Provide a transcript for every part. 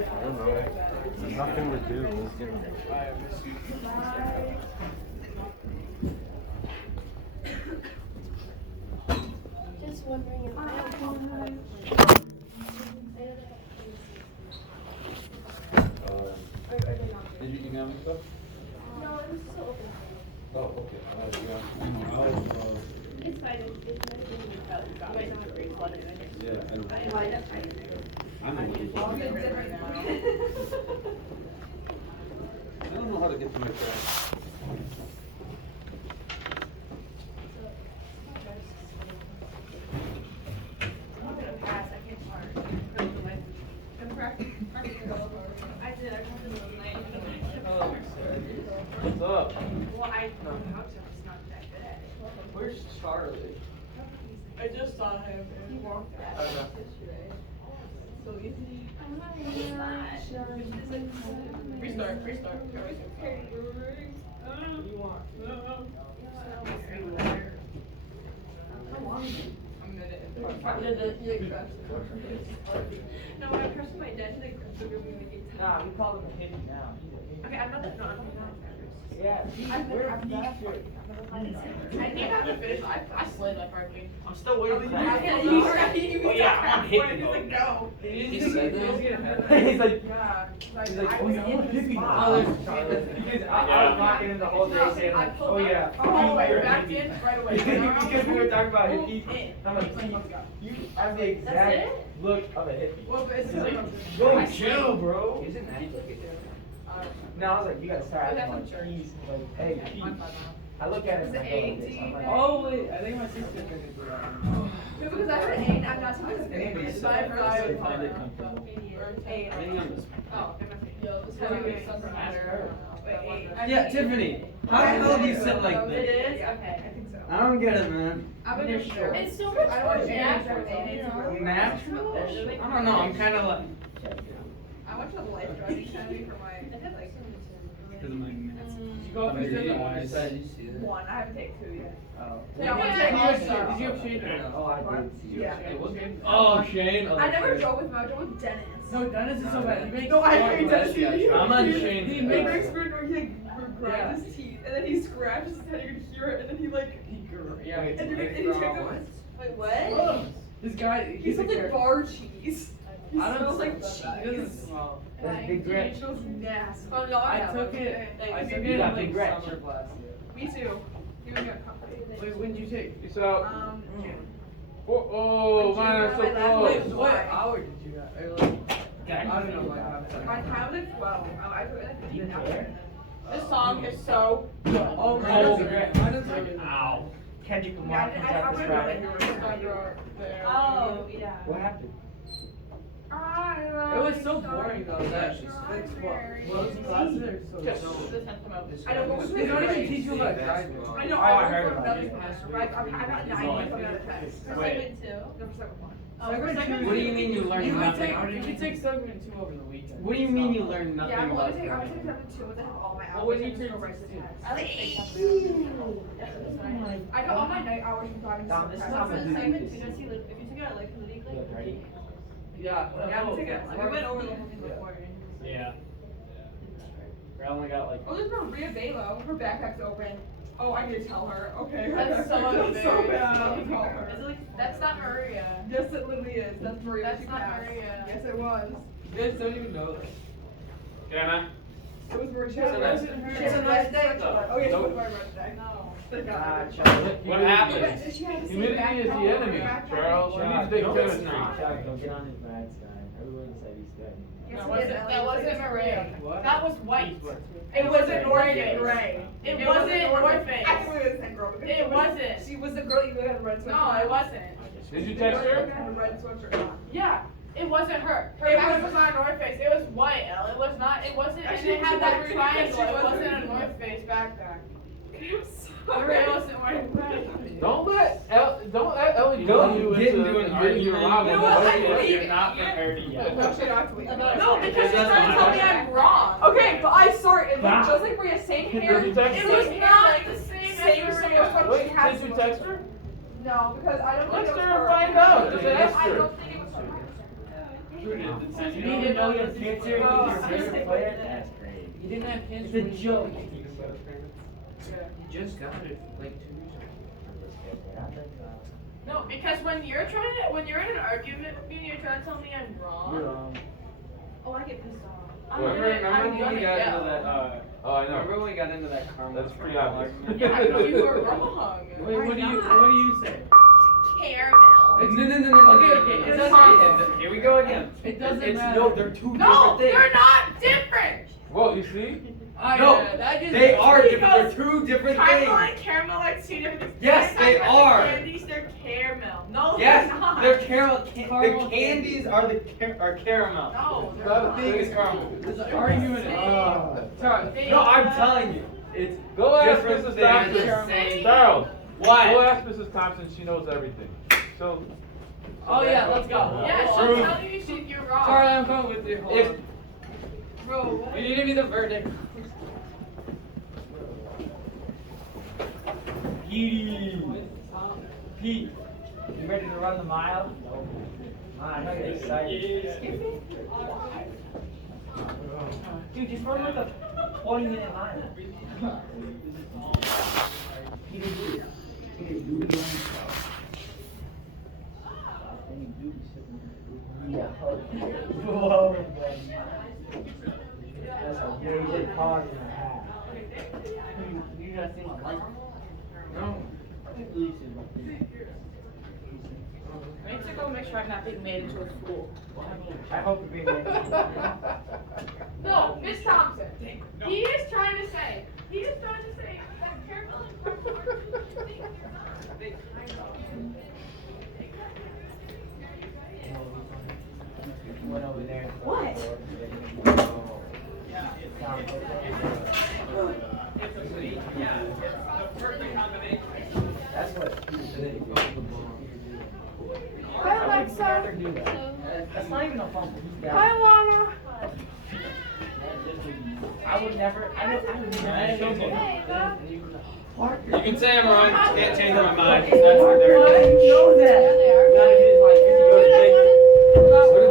I don't know. There's nothing to do. Just wondering if Did you email me stuff? no, it's still open. Oh, okay. It's fine. It's not even Yeah, I don't. I don't know how to get to my trash. What's up? Where's Charlie? I just saw him. He walked out. So easy. Restart. You want? No, when I pressed my dad, he like took it with me. Nah, we call him a hippie now. He's a hippie. Okay, I'm not that. No, I'm not. Yeah, we're I think I haven't finished. I slid like hardly. I'm still waiting for I that. can't Oh use yeah, I'm hippie He's like, mode. go. He said that? He's like, yeah. he's like, oh yeah, I'm a hippie now. I I was walking in the whole day saying like, oh yeah, Oh, wait, you're a back hippie. in right away. Because we were talking about hippies. In. I'm like, you have the exact look of a hippie. Well, but it's He's like, like, go chill, bro. Isn't that look at No, I was like, you gotta start Oh, that's acting like on he's like, hey, Pete. I look at him and I go like this. I'm like, Oh, wait, I think my sister figured it out. no, because I heard an 8, I'm not supposed to Andy, say so five, they five, find it comfortable. 8. I think I'm just. Oh, yo, this doesn't matter. Wait, 8. Yeah, Tiffany, how the hell do you sit like It this? is? Okay, I think so. I don't get it, man. I'm gonna sure. It's so much I don't more want to natural. natural. Natural? I don't know, I'm kind of like. I went to the life driving academy for my, like, Because of my mask. Did you go for Visualize. one. I haven't taken 2 yet. Oh. Yeah, I Did want to you take have all Shane? stuff. Did you have Shane? Oh, I did. Yeah. Oh, Shane. Oh, I never Shane. drove with him. I drove with Dennis. No, Dennis is so bad. He makes No, I smart hate less Dennis. judgment. I'm on He Shane's makes side. weird noise. He like grinds his teeth, and then he scratches his head. You can hear it, and then he like. Yeah, And he takes it. Wait, what? This guy, He smells like bar cheese. He I don't smells like He cheese. doesn't smell. Like, Big dude, Gretch. it smells nasty. Oh no, I have took one. it. Thanks. I took Me it too. in like Gretch. summer class. Me too. He was got comfy. Wait, when did you take? Peace out. June. Oh, man, I'm so My last close. one. What hour did you have? Or like, I don't know what happened. My time was like 12. I took it like 15 hours. There? This song is so good. Oh, my no, God. I didn't take it. Ow. Kendrick Yeah, Lamar comes out this Friday. Oh, yeah. What happened? It It was so boring though. That what was the class there? So Just no. the 10th semester. I don't know. They don't even teach you about driving. I know. Oh, I I heard worked for about another it. semester. Right? I got 90 from another test. Wait. Number 7 What do you mean you learn You could nothing? take, you could take segment 2 over the weekend. What do you mean you learn nothing Yeah, I'm about gonna take. I'm driving? gonna take 7 2, but then have all my hours. But when you I'm just turn gonna write the 16. test. I like I got all my night hours from driving. Dom, to this is the how test. I'm gonna do If you took it like legally. Look, ready? Yeah. Yeah, we took it. We went over the whole thing Yeah. before. Yeah. I only got like. Oh, there's Maria Balo. Her backpack's open. Oh, I need to tell her. Okay. her That's so backpack's so embarrassing. bad. I'll call her. Is it like, that's not Maria. Yes, it literally is. That's Maria. That's She not passed. Maria. Yes, it was. You guys don't even know that. Can It was Maria. She What's had her a name? she had a red day. Oh, yeah, she Nope. was wearing red day. No. Thank Ah, God. Chuck. What happened? But she had the same Humidity is the backpack, enemy, backpack. Charles. You need to take No, it's chemistry. not. Chuck, don't get on his bad side. Everyone said he's good. Yes, That it wasn't, is, Ellie. that wasn't Maria. What? That was white. It wasn't North Face. Gray. It wasn't wasn't North Face. I think we were the same girl. because It wasn't. She was the girl you had a red sweatshirt. No, it wasn't. Did you text her? Had a red sweatshirt on. Yeah, it wasn't her. Her It backpack was- was not a North Face. It was white, Elle. It was not. It wasn't. And Actually, it had she that wasn't. triangle. She It wasn't. wasn't a North Face backpack. I'm Maria wasn't wearing white. Don't let Ellie go you Get into into an getting argument. you allowed You to know what? I know believe You're not prepared yet. No, she don't have to leave. No, because she's trying to tell me I'm wrong. Okay, but I saw it. It looked just like Maria. Same hair. Did you text It her? was not the same Same as similar Maria. sweatshirt. Wait, She has did you some- text her? No, because I don't think Text it was her and her. find out. Just ask I her. don't think it was her. You didn't know your cancer was your favorite player? That's great. You didn't have cancer. It's a joke. You just got it like 2 years ago. No, because when you're in an argument with me and you're trying to tell me I'm wrong. Oh, I get pissed off. Remember when we got into that, Oh, I know. remember when we got into that caramel? That's pretty obvious. Yeah, you were wrong. Wait, what do you say? Caramel. No. Okay, it doesn't- Here we go again. It doesn't It's matter. no, they're two No, different things. they're not different. Well, you see? No, that just they are different. They're Because two different Caramel things. and caramel are two different things. Yes, When I they talk about the are. Candies, they're caramel. No, Yes, they're not. they're caramel. The Caramel candies are the caramel. No, they're Not not. a Thing is caramel. There's an argument. They No, I'm are- telling you, it's Go ask different Mrs. things. Thompson. Charles, go What? ask Mrs. Thompson. She knows everything. So. Oh yeah, let's go. Yes, True. I'm telling you, you're wrong. Charlie, I'm coming with you. Hold If- on. Bro, what? You need to be the verdict. Pete, you ready to run the mile? I'm excited. Dude, just run like a 20-minute mile. Whoa. That's a major pause in the hat. You gotta see my light. No. I need to go make sure I'm not being made into a fool. I hope you're being ready. No, Miss Thompson. He is trying to say that caramel and caramel are two different things. They're not. Went over there. What? That's what. Hi, Alexa. That's not even a fumble. Hi, Lana. I would never. I would never. Hey, Bob. You can say I'm wrong. Can't change my mind. I know that. What did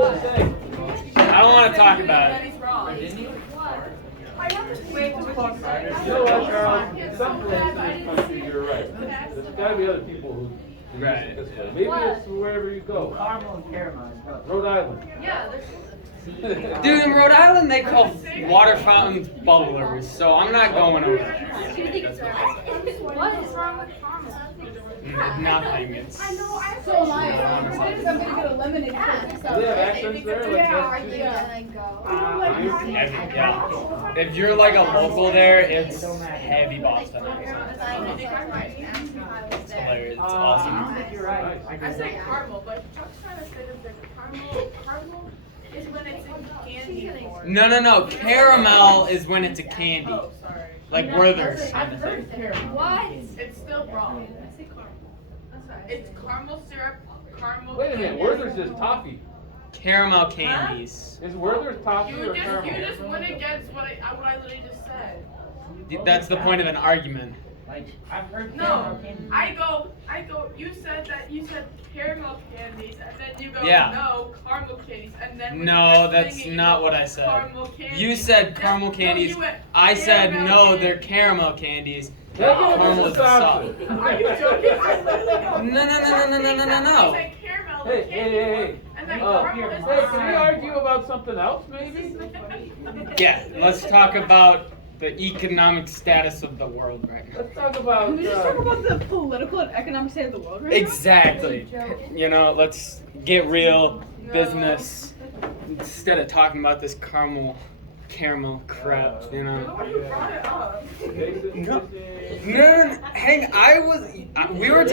you say? I don't want to talk about That it. he's wrong. I have to wait to talk about it. You know what, Charles? In some places in this country, you're right. There's got to be other people who use Right. it this way. Maybe it's wherever you go. Caramel and caramel. Rhode Island. Yeah, there's. Dude, in Rhode Island they call water fountains bubblers, so I'm not going over there. What is wrong with caramel? Nothing. It's. So am I. I'm gonna get a lemonade quick. Do they have accents there? Like Yeah. If you're like a local there, it's heavy Boston accent. It's hilarious. It's awesome. You're right. I say caramel, but Chuck's trying to say that the caramel is when it's in candy form. No. Caramel is when it's a candy. Oh, sorry. Like Werther's. What? It's still wrong. It's caramel syrup, caramel Wait a minute, candy. Werther's is toffee. Caramel candies. Is Werther's toffee You or caramel? just went against what I literally just said. That's the point of an argument. Like, I've heard No, I go, you said caramel candies, and then you go, Yeah. no, caramel candies, and then when No, you were that's singing, you not go, what I said. Caramel candies. You said Yes, caramel no, candies. you went, I said caramel no, candies. they're caramel candies. Tell me Caramel Mrs. is soft. Thompson. Are you joking? I literally go. No. You said caramel, Hey, candy hey. and then Uh, caramel is Hey, can we argue about something else, maybe? Yeah, let's talk about the economic status of the world right now. Let's talk about. Can we just talk about the political and economic state of the world right Exactly. You know, let's get real business instead of talking about this caramel crap, you know. You brought it up. No, we were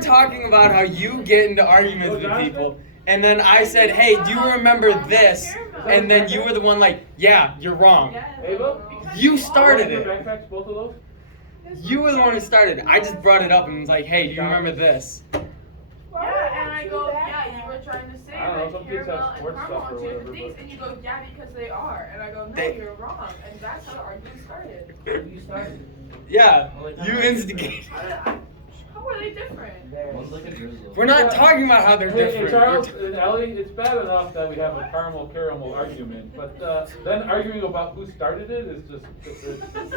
talking about how you get into arguments with people, and then I said, hey, do you remember this? And then you were the one like, yeah, you're wrong. Ava? You started Your it. backpacks, both of those? You were the one who started it. I just brought it up and was like, hey, do you remember this? Yeah, and I go, yeah, you were trying to say I don't know, that some kids have caramel and sports caramel stuff are or two different whatever, things, but- and you go, yeah, because they are. And I go, no, They- you're wrong. And that's how the argument started. You started. Yeah, you instigated. How are they different? We're not talking about how they're Hey, different. Charles and Ellie, it's bad enough that we have a caramel argument, but then arguing about who started it is just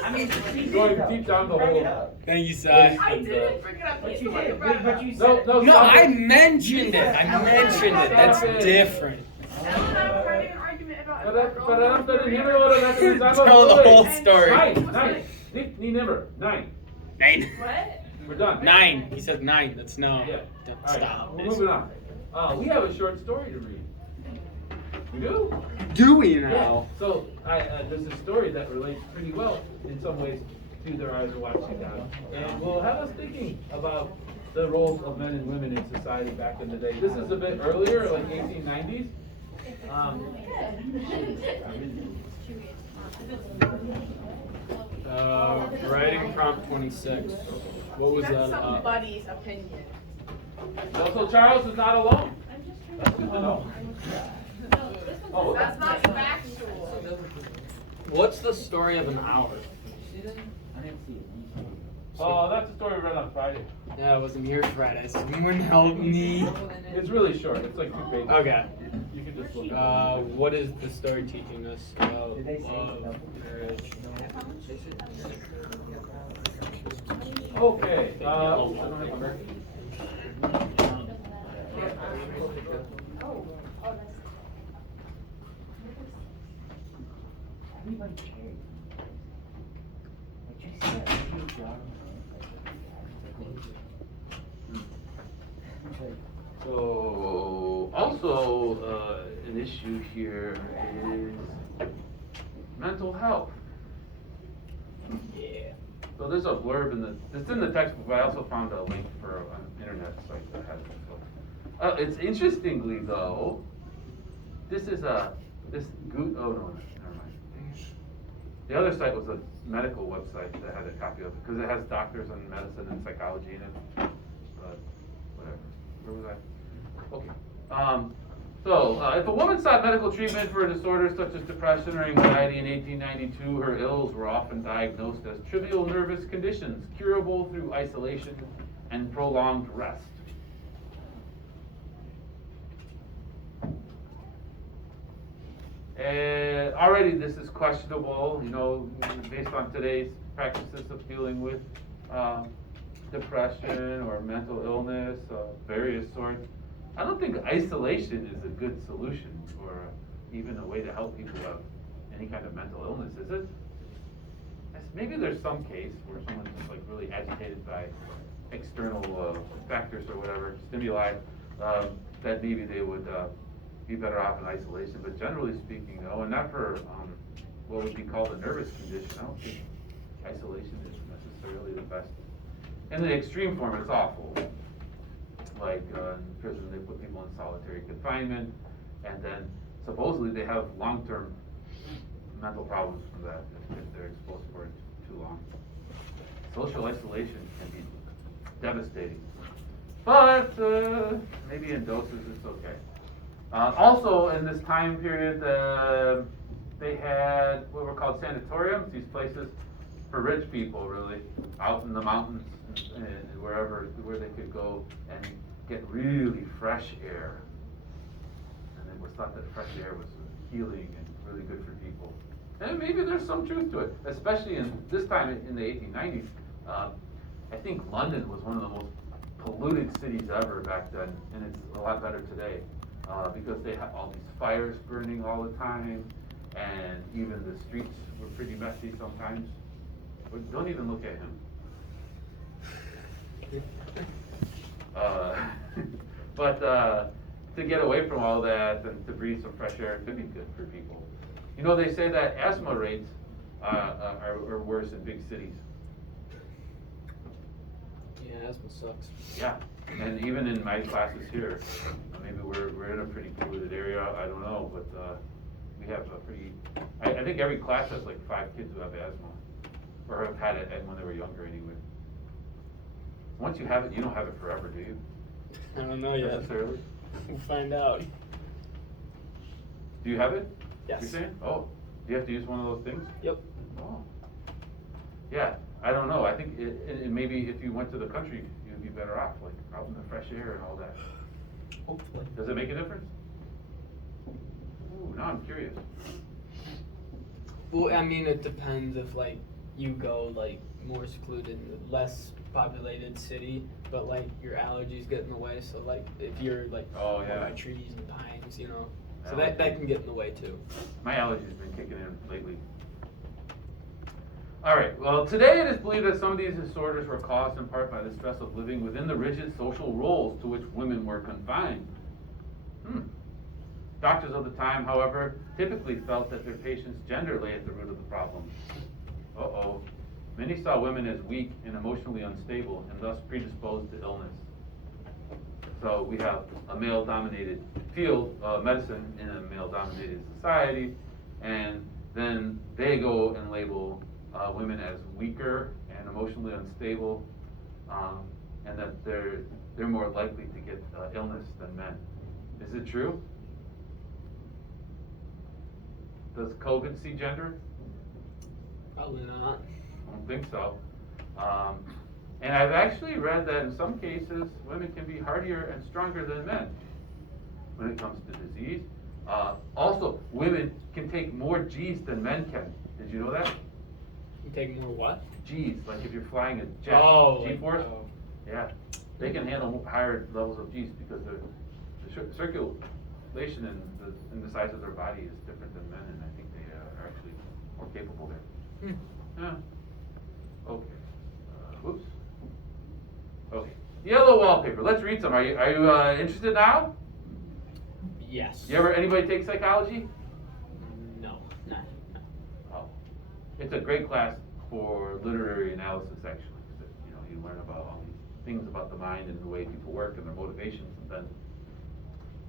I mean, it's going deep down the hole. Thank you, Sai. I didn't bring it up. But He's you the one who did, brought it but up. you No, said. no, No, stop I it. mentioned it. I mentioned it. That's different. Now I'm having an argument about But I'm telling you what that is. Tell the whole story. Nine. Ni number 9. 9. What? We're done. 9. He said 9. That's no. Yeah. Don't All right, stop. we're moving on. We have a short story to read. We do? Do we Yeah. now? So there's a story that relates pretty well in some ways to Their Eyes Are Watching Now, and will have us thinking about the roles of men and women in society back in the day. This is a bit earlier, like 1890s. Writing prompt 26. What was That's that? somebody's opinion. Also, Charles is not alone. That's good to know. Oh, That's not factual. What's the story of an hour? I didn't see it. Oh, that's a story we read on Friday. Yeah, I wasn't here Friday. Someone help me. It's really short. It's like 2 pages. Okay. You can just look it up. What is the story teaching us about Did they say love, no? marriage? Okay. I don't have my Everybody cared. What you said, you got So, also, an issue here is mental health. Yeah. So there's a blurb it's in the textbook, but I also found a link for an internet site that has it. It's interestingly though, this is oh no, never mind. The other site was a medical website that had a copy of it, because it has doctors and medicine and psychology in it. But whatever, where was I? Okay. If a woman sought medical treatment for a disorder such as depression or anxiety in 1892, her ills were often diagnosed as trivial nervous conditions, curable through isolation and prolonged rest. Already this is questionable, based on today's practices of dealing with depression or mental illness of various sorts. I don't think isolation is a good solution or even a way to help people who have any kind of mental illness, is it? Maybe there's some case where someone's just like really agitated by external factors or whatever, stimuli, that maybe they would be better off in isolation. But generally speaking, no, and not for what would be called a nervous condition. I don't think isolation is necessarily the best. In the extreme form, it's awful. Like in prison, they put people in solitary confinement, and then supposedly they have long-term mental problems from that if they're exposed for it too long. Social isolation can be devastating, but maybe in doses it's okay. Also, in this time period, they had what were called sanatoriums, these places for rich people, really, out in the mountains and where they could go and get really fresh air. And it was thought that fresh air was healing and really good for people. And maybe there's some truth to it, especially in this time in the 1890s. I think London was one of the most polluted cities ever back then, and it's a lot better today because they had all these fires burning all the time, and even the streets were pretty messy sometimes. But don't even look at him. But to get away from all that and to breathe some fresh air could be good for people. They say that asthma rates are worse in big cities. Yeah, asthma sucks. Yeah, and even in my classes here, maybe we're in a pretty polluted area. I don't know, but we have a pretty. I think every class has like 5 kids who have asthma, or have had it when they were younger anyway. Once you have it, you don't have it forever, do you? I don't know yet. Necessarily. We'll find out. Do you have it? Yes. You're saying? Oh, do you have to use one of those things? Yep. Oh. Yeah, I don't know. I think it maybe if you went to the country, you even be better off, like out in the fresh air and all that. Hopefully. Does it make a difference? Ooh, now I'm curious. Well, I mean, it depends if like you go like more secluded, less populated city, but like your allergies get in the way. So like if you're like Oh, yeah. by trees and pines, you know, so that can get in the way too. My allergies been kicking in lately. All right, well, today it is believed that some of these disorders were caused in part by the stress of living within the rigid social roles to which women were confined. Doctors of the time, however, typically felt that their patients' gender lay at the root of the problem. Uh-oh. Many saw women as weak and emotionally unstable and thus predisposed to illness. So we have a male-dominated field, medicine in a male-dominated society, and then they go and label women as weaker and emotionally unstable, and that they're more likely to get illness than men. Is it true? Does COVID see gender? Probably not. I don't think so. And I've actually read that in some cases, women can be hardier and stronger than men when it comes to disease. Also, women can take more G's than men can. Did you know that? You take more what? G's, like if you're flying a jet, Oh, G-force. oh. Yeah, they can handle higher levels of G's because the circulation in the size of their body is different than men, and I think they are actually more capable there. Yeah. Okay. Whoops. Okay. Yellow wallpaper. Let's read some. Are you interested now? Yes. Anybody take psychology? No. No. Oh. It's a great class for literary analysis, actually. You learn about all these things about the mind and the way people work and their motivations, and then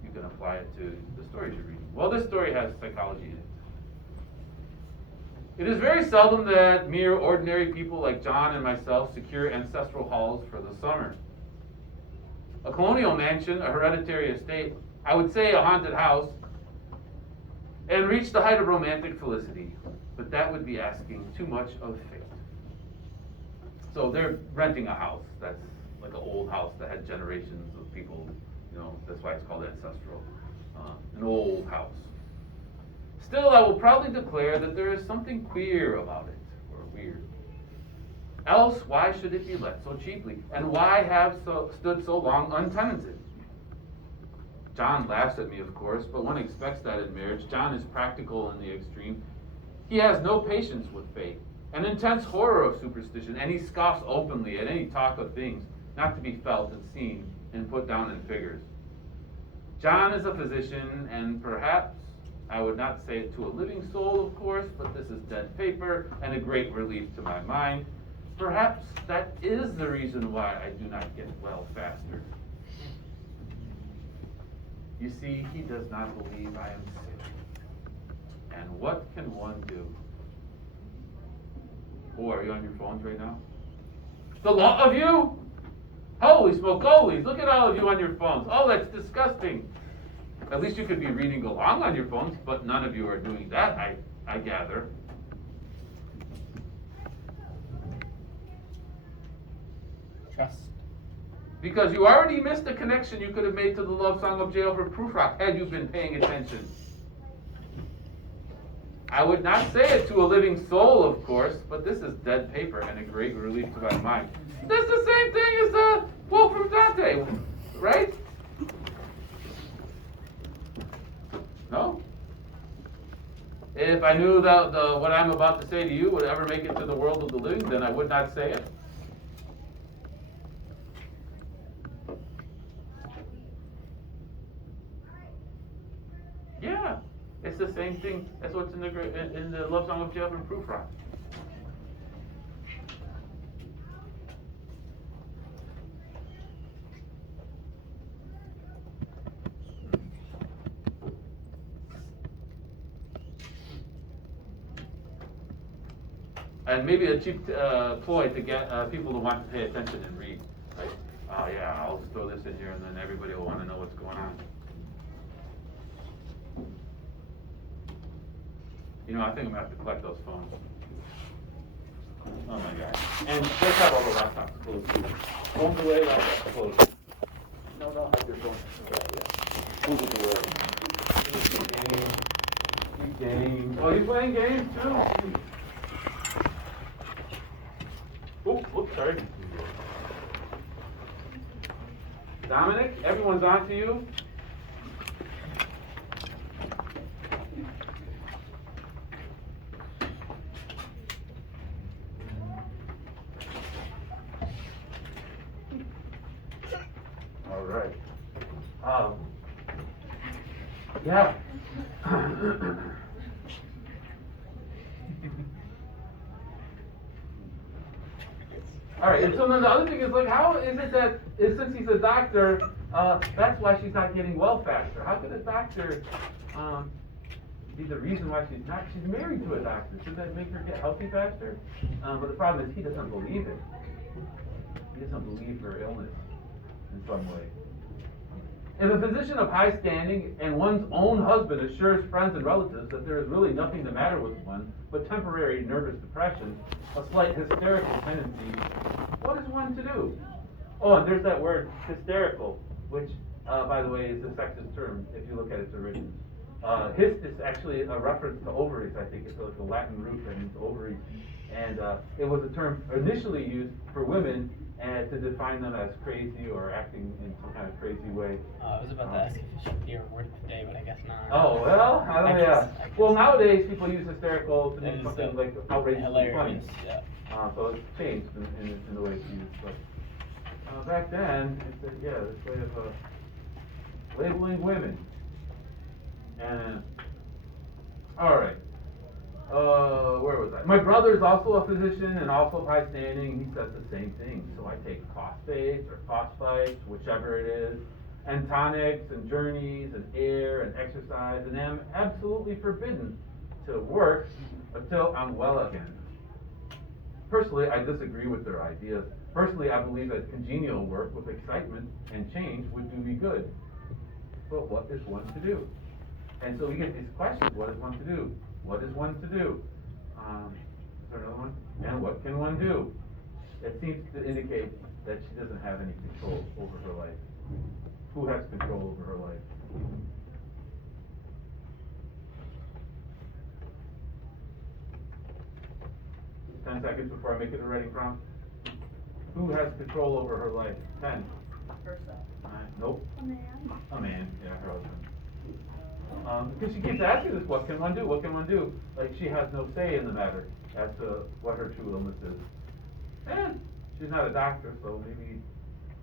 you can apply it to the stories you're reading. Well, this story has psychology in it. It is very seldom that mere ordinary people like John and myself secure ancestral halls for the summer. A colonial mansion, a hereditary estate, I would say a haunted house, and reach the height of romantic felicity. But that would be asking too much of fate. So they're renting a house that's like an old house that had generations of people, that's why it's called ancestral. An old house. Still, I will proudly declare that there is something queer about it, or weird. Else, why should it be let so cheaply? And why have stood so long untenanted? John laughs at me, of course, but one expects that in marriage. John is practical in the extreme. He has no patience with fate, an intense horror of superstition, and he scoffs openly at any talk of things not to be felt and seen and put down in figures. John is a physician, and perhaps, I would not say it to a living soul, of course, but this is dead paper and a great relief to my mind. Perhaps that is the reason why I do not get well faster. You see, he does not believe I am sick. And what can one do? Oh, are you on your phones right now? The lot of you? Holy smokolies, look at all of you on your phones. Oh, that's disgusting. At least you could be reading along on your phones, but none of you are doing that, I gather. Trust. Because you already missed the connection you could have made to the love song of J. Alfred Prufrock had you been paying attention. I would not say it to a living soul, of course, but this is dead paper and a great relief to my mind. That's the same thing as the quote from Dante, right? No? If I knew that what I'm about to say to you would ever make it to the world of the living, then I would not say it. Yeah, it's the same thing. That's what's in the love song of J. Alfred Prufrock. And maybe a cheap ploy to get people to want to pay attention and read. Right? Oh yeah, I'll just throw this in here and then everybody will want to know what's going on. I think I'm going to have to collect those phones. Oh my God. And let's have all the laptops closed too. Phones away, laptops closed. No, don't have your phone. Close the door. Games. Oh, you playing games too? Oops, sorry. Dominic, everyone's on to you. All right. Yeah. All right, and so then the other thing is, like, how is it that, since he's a doctor, that's why she's not getting well faster? How could a doctor be the reason why she's not? She's married to a doctor. Should that make her get healthy faster? But the problem is he doesn't believe it. He doesn't believe her illness in some way. If a physician of high standing and one's own husband assures friends and relatives that there is really nothing the matter with one but temporary nervous depression, a slight hysterical tendency, what is one to do? Oh, and there's that word hysterical, which, by the way, is a sexist term if you look at its origin. Hist is actually a reference to ovaries, I think. It's like a Latin root that means ovaries. And it was a term initially used for women and to define them as crazy or acting in some kind of crazy way. I was about to ask if it should be a word of the day, but I guess not. Oh, well, I don't know, yeah. Well, nowadays people use hysterical to mean something like outrageous and funny. Hilarious, yeah. So it's changed in the way it's used. But back then, it's this way of labeling women. And, all right. Where was I? My brother's also a physician and also of high standing. He says the same thing. So I take phosphates or phosphites, whichever it is, and tonics and journeys and air and exercise, and am absolutely forbidden to work until I'm well again. Personally, I disagree with their ideas. Personally, I believe that congenial work with excitement and change would do me good. But what is one to do? And so we get these questions: what is one to do? What is one to do? Is there another one? And what can one do? It seems to indicate that she doesn't have any control over her life. Who has control over her life? 10 seconds before I make it a writing prompt. Who has control over her life? 10. Herself. 9. Nope. A man. A man. Yeah, her husband. Because she keeps asking this, what can one do? What can one do? Like she has no say in the matter as to what her true illness is. And she's not a doctor, so maybe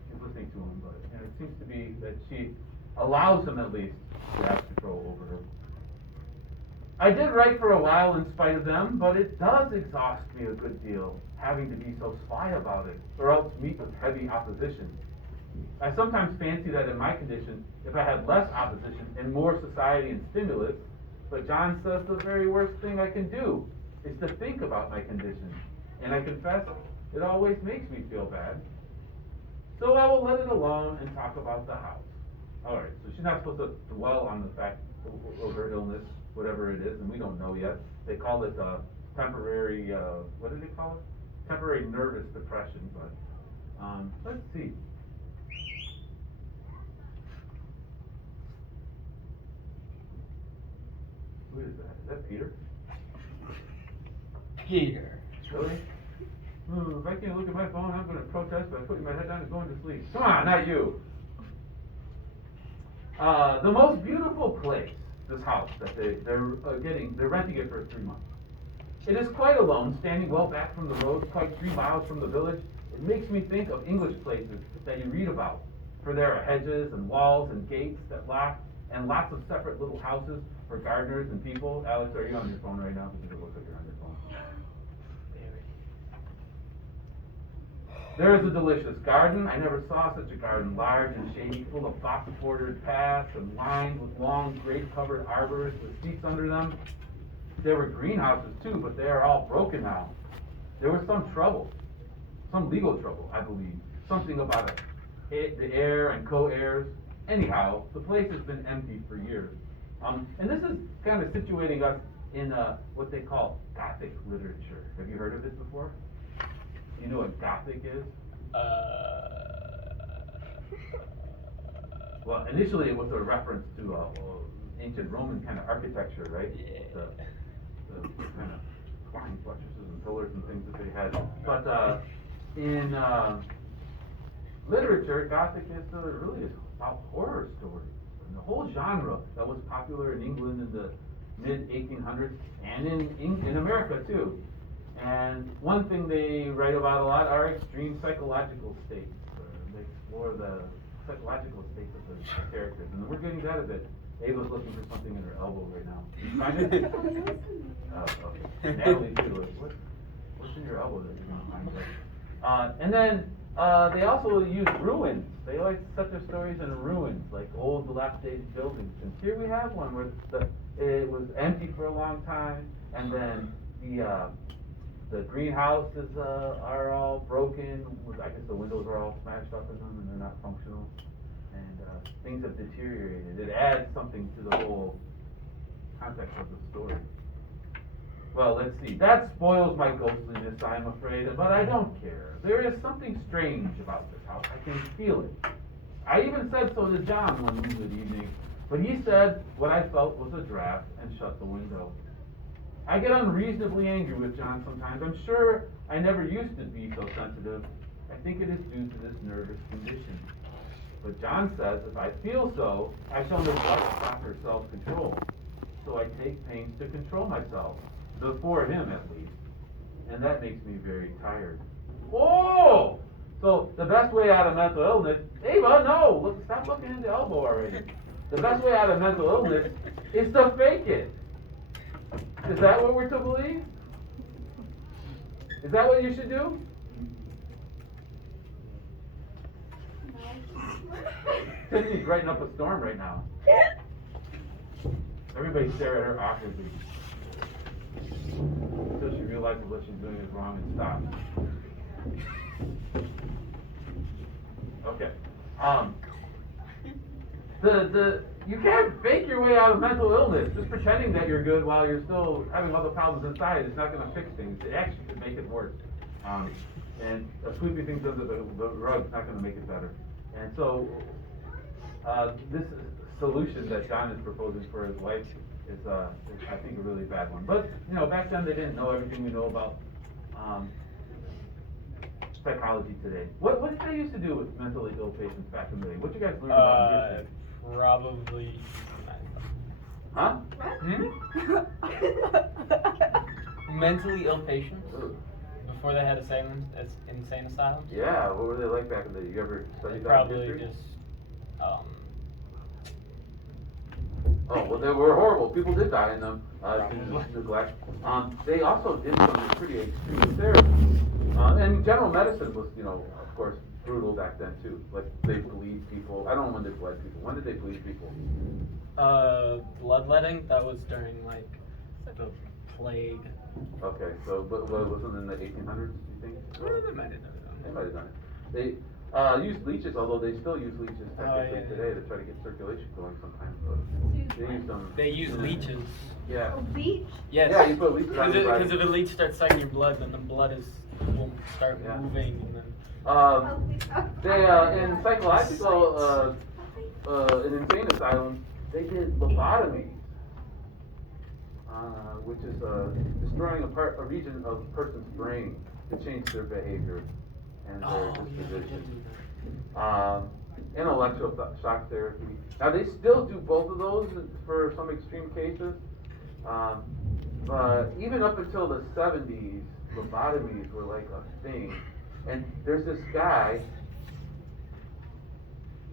she's listening to him, but it seems to be that she allows him at least to have control over her. I did write for a while in spite of them, but it does exhaust me a good deal, having to be so sly about it, or else meet with heavy opposition. I sometimes fancy that in my condition, if I had less opposition and more society and stimulus, but John says the very worst thing I can do is to think about my condition. And I confess, it always makes me feel bad. So I will let it alone and talk about the house. Alright, so she's not supposed to dwell on the fact of her illness, whatever it is, and we don't know yet. They call it temporary, what do they call it? Temporary nervous depression, but let's see. Who is that? Is that Peter? Peter. Really? If I can't look at my phone, I'm going to protest by putting my head down and going to sleep. Come on, not you. The most beautiful place, this house that they're renting it for 3 months. It is quite alone, standing well back from the road, quite 3 miles from the village. It makes me think of English places that you read about, for there are hedges and walls and gates that lock, and lots of separate little houses for gardeners and people. Alex, are you on your phone right now? Because it looks like you're on your phone. There is a delicious garden. I never saw such a garden, large and shady, full of box-bordered paths and lined with long, grape-covered arbors with seats under them. There were greenhouses too, but they are all broken now. There was some trouble, some legal trouble, I believe. Something about the heir and co-heirs. Anyhow, the place has been empty for years. And this is kind of situating us in what they call Gothic literature. Have you heard of it before? You know what Gothic is? Well, initially it was a reference to ancient Roman kind of architecture, right? The kind of flying buttresses and pillars and things that they had. But in literature, Gothic is really is about horror stories. And the whole genre that was popular in England in the mid-1800s and in America too. And one thing they write about a lot are extreme psychological states. They explore the psychological states of the characters. And we're getting that a bit. Ava's looking for something in her elbow right now. Did you find it? Okay. Natalie too. Like, what's in your elbow that you're gonna find? And then they also use ruins. They like to set their stories in ruins, like old dilapidated buildings. And here we have one where it was empty for a long time, and then the greenhouses are all broken. I guess the windows are all smashed up in them, and they're not functional. And things have deteriorated. It adds something to the whole context of the story. Well, let's see. That spoils my ghostliness, I'm afraid, but I don't care. There is something strange about this house. I can feel it. I even said so to John one moonlit evening, but he said what I felt was a draft and shut the window. I get unreasonably angry with John sometimes. I'm sure I never used to be so sensitive. I think it is due to this nervous condition. But John says if I feel so, I shall neglect proper self-control. So I take pains to control myself. Before him, at least. And that makes me very tired. Oh! So the best way out of mental illness, Ava, no! Look, stop looking in the elbow already. The best way out of mental illness is to fake it. Is that what we're to believe? Is that what you should do? Tiffany's writing up a storm right now. Everybody stare at her awkwardly. Until she realizes what she's doing is wrong and stops. Okay. You can't fake your way out of mental illness. Just pretending that you're good while you're still having other problems inside is not going to fix things. It actually could make it worse. And sweeping things under the rug is not going to make it better. And so, this solution that John is proposing for his wife is, I think, a really bad one. But, back then they didn't know everything we know about psychology today. What did they used to do with mentally ill patients back in the day? What did you guys learn about in Probably. Huh? Mentally ill patients Ooh. before they had insane asylums. Yeah, what were they like back in the day? You ever studied that in Probably history? just. Oh, well, they were horrible. People did die in them due to neglect. They also did some pretty extreme therapy. And general medicine was, of course, brutal back then too. Like they bleed people. I don't know when they bled people. When did they bleed people? Bloodletting. That was during the plague. Okay, so but wasn't in the 1800s? You think? They might have done it. They might have done it. They used leeches, although they still use leeches technically today to try to get circulation going sometimes. They use them. They use leeches. Yeah. Beach? Yes. Yeah, you put leeches on your body. Because if a leech starts sucking your blood, then the blood will start Yeah. moving, and then. They in psychological in insane asylums, they did lobotomies, which is destroying a region of a person's brain to change their behavior and their disposition. Intellectual shock therapy. Now they still do both of those for some extreme cases, but even up until the 70s, lobotomies were like a thing. And there's this guy,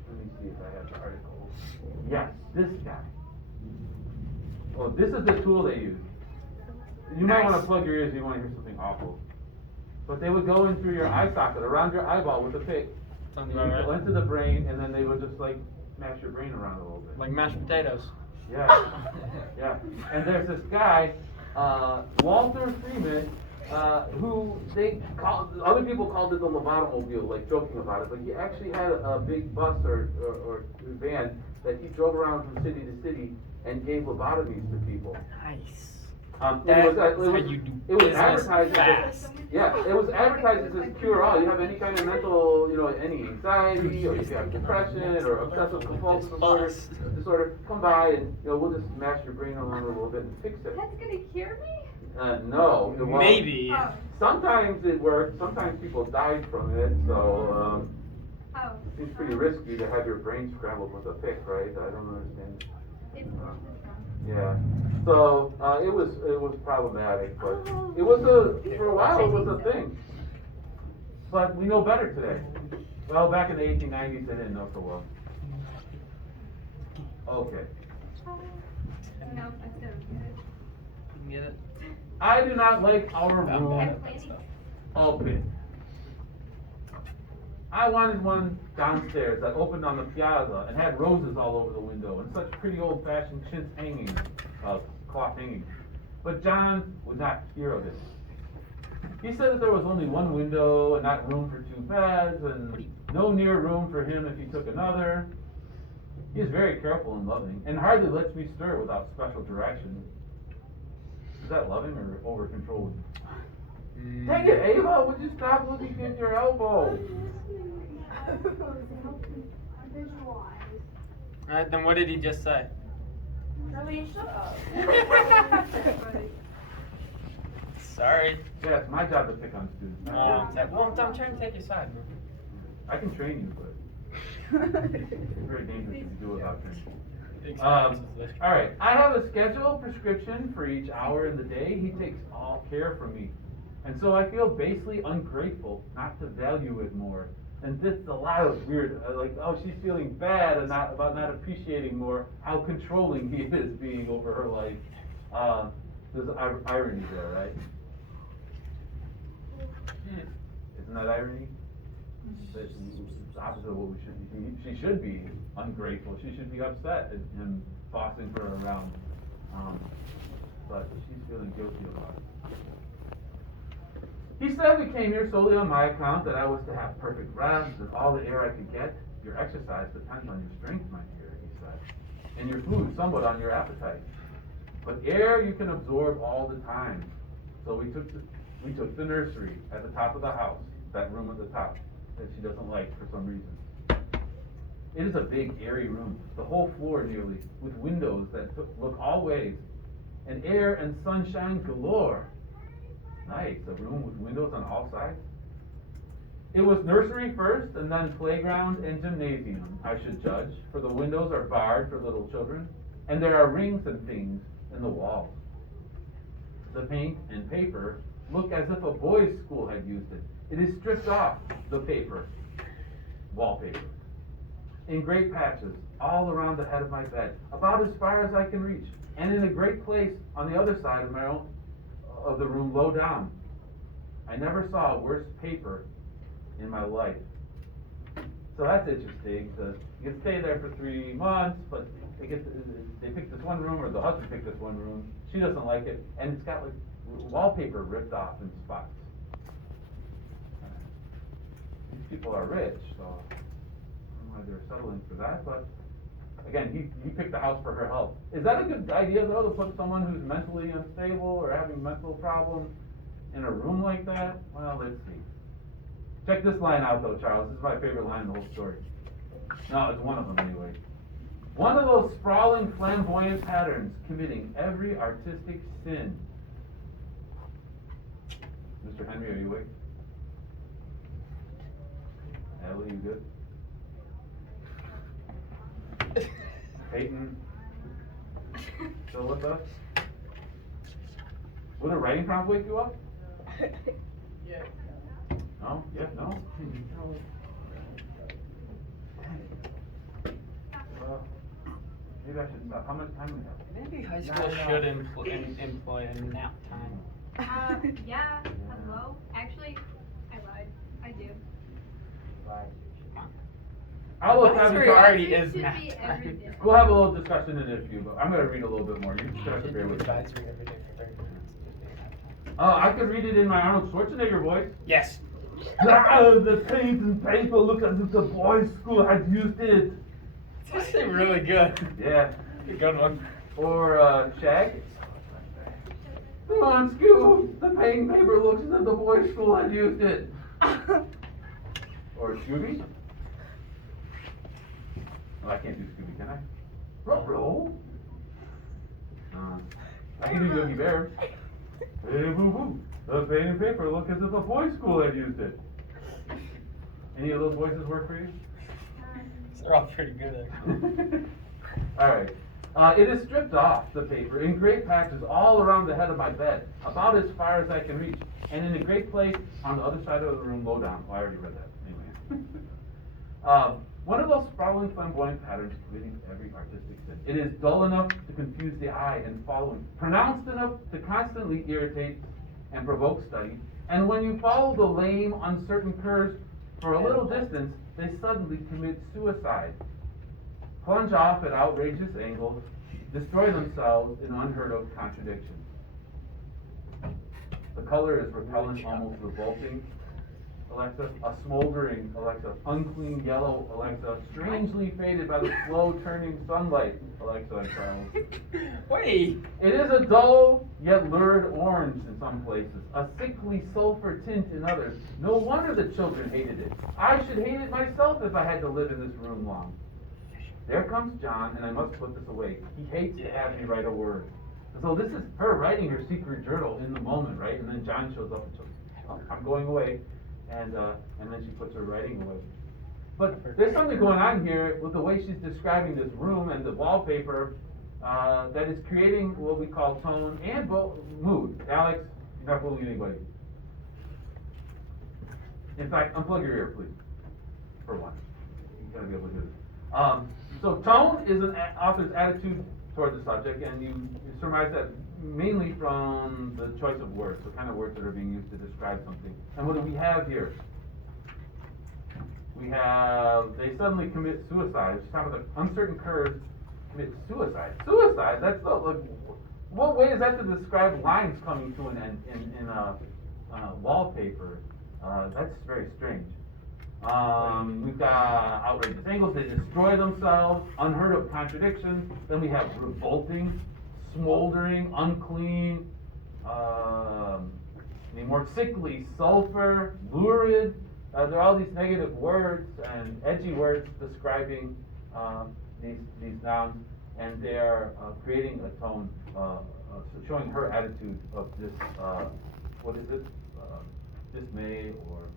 let me see if I have the article. Yes, this guy. Well, this is the tool they use. You might want to plug your ears if you want to hear something awful. But they would go in through your eye socket, around your eyeball with a pick. Something And like go that. into the brain, and then they would just mash your brain around a little bit. Like mashed potatoes. Yeah, yeah. And there's this guy, Walter Freeman, who other people called it the lobotomobile, like joking about it, but he actually had a big bus or van that he drove around from city to city and gave lobotomies to people. Nice. That's how was you do it was business advertised fast. yeah, it was advertised as this cure-all. You have any kind of mental, any anxiety, or if you have depression or obsessive compulsive disorder, come by and we'll just mash your brain around a little bit and fix it. That's gonna cure me? No, it won't. Maybe. Oh. Sometimes it works. Sometimes people died from it. So Oh. it seems pretty risky to have your brain scrambled with a pick, right? I don't understand. It's Yeah. So it was problematic, but it was for a while it was a thing. But we know better today. Well, back in the 1890s, they didn't know so well. Okay. No, I still don't Get it? I do not like our I'm bad room. at that stuff. Okay. I wanted one downstairs that opened on the piazza and had roses all over the window and such pretty old-fashioned chintz hanging, cloth hanging. But John would not hear of it. He said that there was only one window and not room for two beds and no near room for him if he took another. He is very careful and loving and hardly lets me stir without special direction. Is that loving or over-controlling? Dang it, Ava, would you stop looking at your elbow? Alright, then what did he just say? Really, shut up. Sorry. Yeah, it's my job to pick on students. not yours. Well, I'm trying to take your side, man. I can train you, but it's very dangerous if you do it without training. All right, I have a scheduled prescription for each hour in the day. He takes all care for me. And so I feel basically ungrateful not to value it more. And this is a lot of weird, she's feeling bad and about not appreciating more how controlling he is being over her life. There's irony there, right? Isn't that irony? That's the opposite of what we should be. She should be ungrateful. She should be upset at him bossing her around. But she's feeling guilty about it. He said we came here solely on my account, that I was to have perfect rest and all the air I could get. Your exercise depends on your strength, my dear, he said, and your food somewhat on your appetite. But air you can absorb all the time. So we took the nursery at the top of the house, that room at the top that she doesn't like for some reason. It is a big, airy room, the whole floor nearly, with windows that look all ways, and air and sunshine galore. Nice, a room with windows on all sides. It was nursery first, and then playground and gymnasium, I should judge, for the windows are barred for little children, and there are rings and things in the walls. The paint and paper look as if a boys' school had used it. It is stripped off, the paper, wallpaper, in great patches, all around the head of my bed, about as far as I can reach, and in a great place on the other side of the room, low down. I never saw worse paper in my life. So that's interesting. You can stay there for 3 months, but they pick this one room, or the husband picked this one room. She doesn't like it, and it's got wallpaper ripped off in spots. These people are rich, so I don't know why they're settling for that, but again, he picked the house for her health. Is that a good idea, though, to put someone who's mentally unstable or having mental problems in a room like that? Well, let's see. Check this line out, though, Charles. This is my favorite line in the whole story. No, it's one of them, anyway. One of those sprawling, flamboyant patterns committing every artistic sin. Mr. Henry, are you awake? Ellie, you good? Peyton, still with us? Would a writing prompt wake you up? Yeah. No? Yeah? No? Maybe I should stop. How much time do we have? Maybe high school should employ a nap time. Yeah, hello? Actually, I lied. I do. I'll look Advisory at already It is should nap be every time. day. We'll have a little discussion in a few, but I'm gonna read a little bit more. You just have to bear with me. Advisory every day for 30 minutes. Oh, I could read it in my Arnold Schwarzenegger voice. Yes. The paint and paper look as if the boys' school had used it. It's actually really good. Yeah. Good one. Or Shag. on, Scoob! The paying paper looks as if the boys' school had used it. Or Scooby? Oh, I can't do Scooby, can I? Ruh-roh. I can do Yogi Bear. Hey, boo-boo. The paying paper looks as if the boys' school had used it. Any of those voices work for you? They're all pretty good, actually. Alright. It is stripped off, the paper, in great patches all around the head of my bed, about as far as I can reach, and in a great place on the other side of the room, low down. Oh, I already read that. Anyway. One of those sprawling flamboyant patterns creating every artistic sin. It is dull enough to confuse the eye and following, pronounced enough to constantly irritate and provoke study, and when you follow the lame, uncertain curves for a little distance, they suddenly commit suicide, plunge off at outrageous angles, destroy themselves in unheard of contradiction. The color is repellent, almost revolting, Alexa, a smoldering, Alexa, unclean yellow, Alexa, strangely faded by the slow turning sunlight, Alexa, I Charles. Wait. It is a dull yet lurid orange in some places, a sickly sulfur tint in others. No wonder the children hated it. I should hate it myself if I had to live in this room long. There comes John, and I must put this away. He hates to have me write a word. So this is her writing her secret journal in the moment, right? And then John shows up and says, oh, I'm going away. And then she puts her writing away. But there's something going on here with the way she's describing this room and the wallpaper that is creating what we call tone and mood. Alex, you're not fooling anybody. In fact, unplug your ear, please, for one. You're going to be able to do this. So tone is an author's attitude toward the subject, and you surmise that mainly from the choice of words, the kind of words that are being used to describe something. And what do we have here? We have, they suddenly commit suicide. She's talking about the uncertain curves commit suicide. Suicide? That's not, like, what way is that to describe lines coming to an end in a wallpaper? That's very strange. We've got outrageous angles, they destroy themselves, unheard of contradictions. Then we have revolting, smoldering, unclean, more sickly, sulfur, lurid. There are all these negative words and edgy words describing these nouns, and they are creating a tone, showing her attitude of this, what is it, dismay, or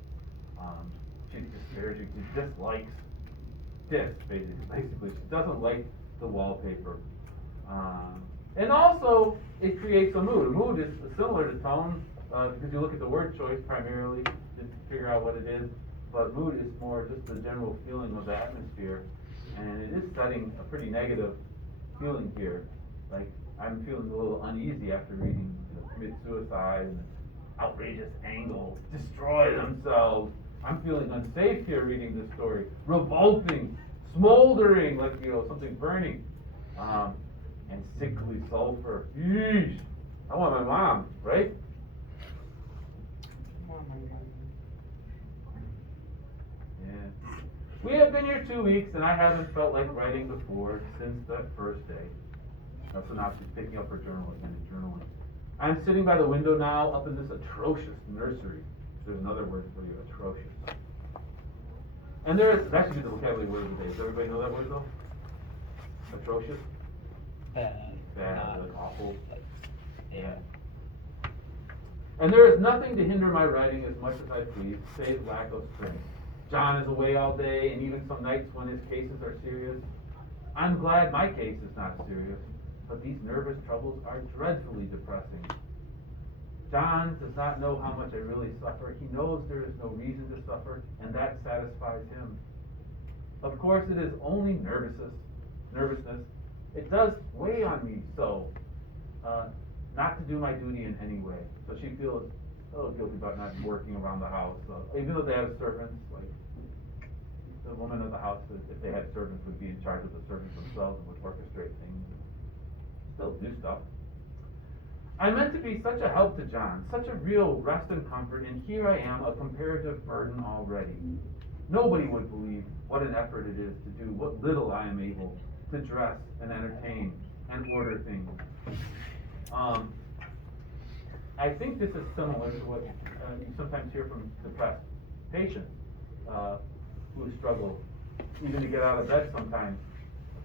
she's disparaging, she dislikes this, basically. She doesn't like the wallpaper. And also, it creates a mood. A mood is similar to tone, because you look at the word choice primarily to figure out what it is, but mood is more just the general feeling of the atmosphere, and it is setting a pretty negative feeling here. Like, I'm feeling a little uneasy after reading, commit suicide, and outrageous angles, destroy themselves. I'm feeling unsafe here reading this story. Revolting, smoldering, like, something burning. And sickly sulfur. Yeesh. I want my mom, right? Yeah. We have been here 2 weeks, and I haven't felt like writing before since that first day. So now she's picking up her journal again and journaling. I'm sitting by the window now, up in this atrocious nursery. There's another word for you, atrocious. And that should be the vocabulary word of the day. Does everybody know that word though? Atrocious? Bad. Like awful. Yeah. And there is nothing to hinder my writing as much as I please, save lack of strength. John is away all day, and even some nights when his cases are serious. I'm glad my case is not serious, but these nervous troubles are dreadfully depressing. John does not know how much I really suffer. He knows there is no reason to suffer, and that satisfies him. Of course, it is only nervousness. It does weigh on me so, not to do my duty in any way. So she feels a little guilty about not working around the house. Even though they have servants, like the woman of the house, if they had servants, would be in charge of the servants themselves and would orchestrate things, still do stuff. I meant to be such a help to John, such a real rest and comfort, and here I am, a comparative burden already. Nobody would believe what an effort it is to do what little I am able to dress and entertain and order things. I think this is similar to what you sometimes hear from depressed patients who struggle even to get out of bed sometimes.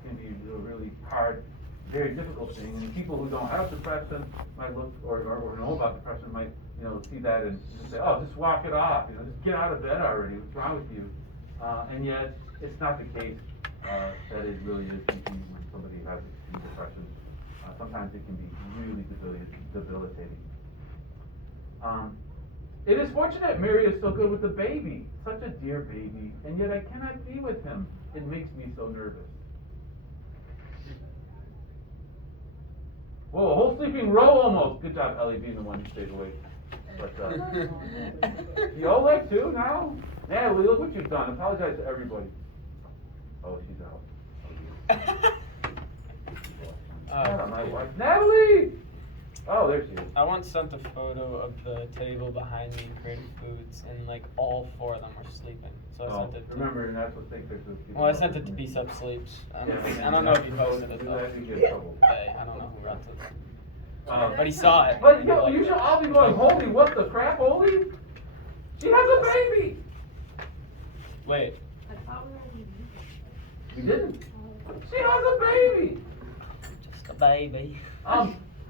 It can be a really hard, very difficult thing. And people who don't have depression might look or know about depression might see that and just say, oh, just walk it off. Just get out of bed already. What's wrong with you? And yet it's not the case that it really is easy when somebody has extreme depression. Sometimes it can be really debilitating. It is fortunate Mary is so good with the baby, such a dear baby, and yet I cannot be with him. It makes me so nervous. Whoa, a whole sleeping row almost. Good job, Ellie, being the one who stayed awake. But you all like too now? Natalie, look what you've done. Apologize to everybody. Oh, she's out. My wife. Natalie! Oh, there she is. I once sent a photo of the table behind me, Creative Foods, and like all 4 of them were sleeping. So I sent it to. Remember, and that's what they fix with people. Well, I sent it to Peace Up Sleeps. I don't know if he posted it though. Today. I don't know who rented it. But he saw it. But you should all be going, holy, what the crap, holy? She has a baby! Wait. We didn't. She has a baby! Just a baby.